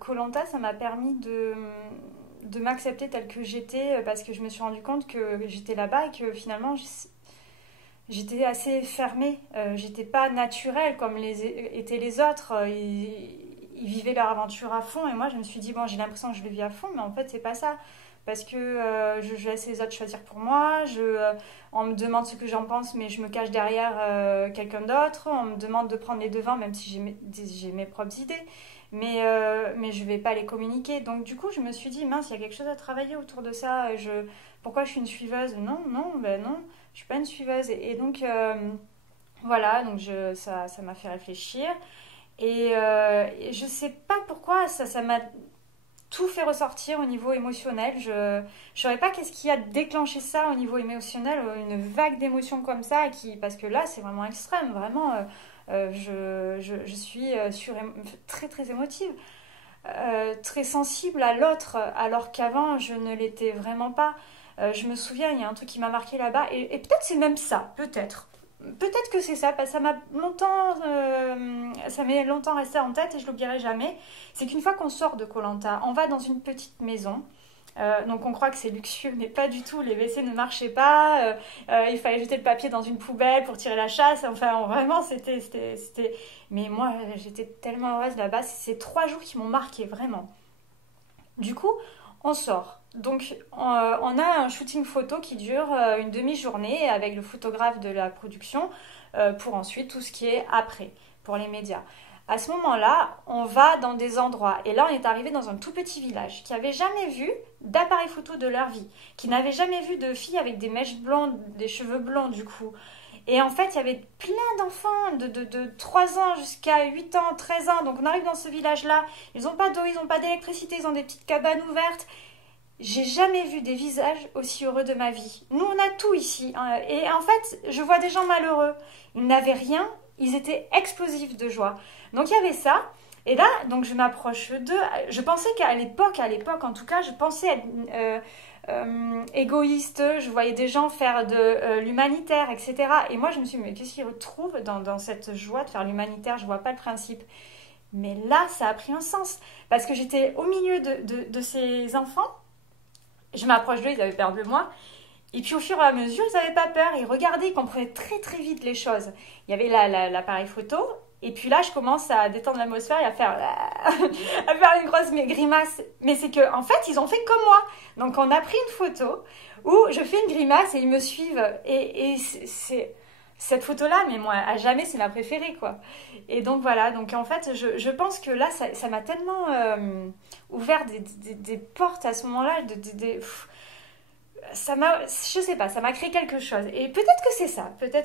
Koh ça m'a permis de m'accepter telle que j'étais parce que je me suis rendu compte que j'étais là-bas et que finalement j'étais assez fermée. J'étais pas naturelle comme étaient les autres. Ils vivaient leur aventure à fond et moi je me suis dit, bon, j'ai l'impression que je le vis à fond, mais en fait, c'est pas ça. Parce que je laisse les autres choisir pour moi. On me demande ce que j'en pense, mais je me cache derrière quelqu'un d'autre. On me demande de prendre les devants, même si j'ai mes propres idées. Mais je vais pas les communiquer. Donc du coup, je me suis dit, mince, il y a quelque chose à travailler autour de ça. Pourquoi je suis une suiveuse? Non, non, ben non, je suis pas une suiveuse. Et donc, voilà, donc ça m'a fait réfléchir. Et je sais pas pourquoi ça m'a tout fait ressortir au niveau émotionnel. Je ne saurais pas qu'est-ce qui a déclenché ça au niveau émotionnel, une vague d'émotions comme ça, parce que là, c'est vraiment extrême. Vraiment, je suis très, très émotive, très sensible à l'autre, alors qu'avant, je ne l'étais vraiment pas. Je me souviens, il y a un truc qui m'a marqué là-bas, et peut-être c'est même ça, peut-être. Peut-être que c'est ça, parce que ça m'est longtemps resté en tête et je l'oublierai jamais. C'est qu'une fois qu'on sort de Koh Lanta, on va dans une petite maison. Donc on croit que c'est luxueux, mais pas du tout. Les WC ne marchaient pas. Il fallait jeter le papier dans une poubelle pour tirer la chasse. Enfin, vraiment, c'était. Mais moi, j'étais tellement heureuse là-bas. C'est ces 3 jours qui m'ont marqué vraiment. Du coup, on sort. Donc, on a un shooting photo qui dure une demi-journée avec le photographe de la production pour ensuite tout ce qui est après, pour les médias. À ce moment-là, on va dans des endroits. Et là, on est arrivé dans un tout petit village qui n'avait jamais vu d'appareil photo de leur vie, qui n'avait jamais vu de filles avec des mèches blondes, des cheveux blonds du coup. Et en fait, il y avait plein d'enfants de 3 ans jusqu'à 8 ans, 13 ans. Donc on arrive dans ce village-là, ils n'ont pas d'eau, ils n'ont pas d'électricité, ils ont des petites cabanes ouvertes. J'ai jamais vu des visages aussi heureux de ma vie. Nous, on a tout ici, hein. Et en fait, je vois des gens malheureux. Ils n'avaient rien, ils étaient explosifs de joie. Donc il y avait ça. Et là, donc je m'approche d'eux. Je pensais qu'à l'époque en tout cas, je pensais être égoïste. Je voyais des gens faire de l'humanitaire, etc. Et moi, je me suis dit, mais qu'est-ce qu'ils retrouvent dans cette joie de faire l'humanitaire? Je vois pas le principe. Mais là, ça a pris un sens. Parce que j'étais au milieu de ces enfants. Je m'approche d'eux, ils avaient peur de moi. Et puis au fur et à mesure, ils n'avaient pas peur. Ils regardaient, ils comprenaient très très vite les choses. Il y avait l'appareil photo. Et puis là, je commence à détendre l'atmosphère et à faire, à faire une grosse grimace. Mais c'est que, en fait, ils ont fait comme moi. Donc on a pris une photo où je fais une grimace et ils me suivent. Et c'est cette photo-là, mais moi, à jamais, c'est ma préférée, quoi. Et donc voilà. Donc en fait, je pense que là, ça m'a tellement ouvert des portes à ce moment-là, ça m'a, je sais pas, ça m'a créé quelque chose. Et peut-être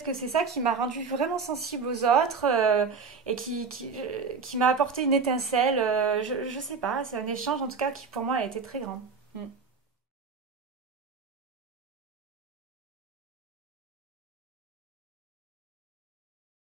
que c'est ça qui m'a rendue vraiment sensible aux autres et qui m'a apporté une étincelle. Je sais pas, c'est un échange en tout cas qui pour moi a été très grand. Mm.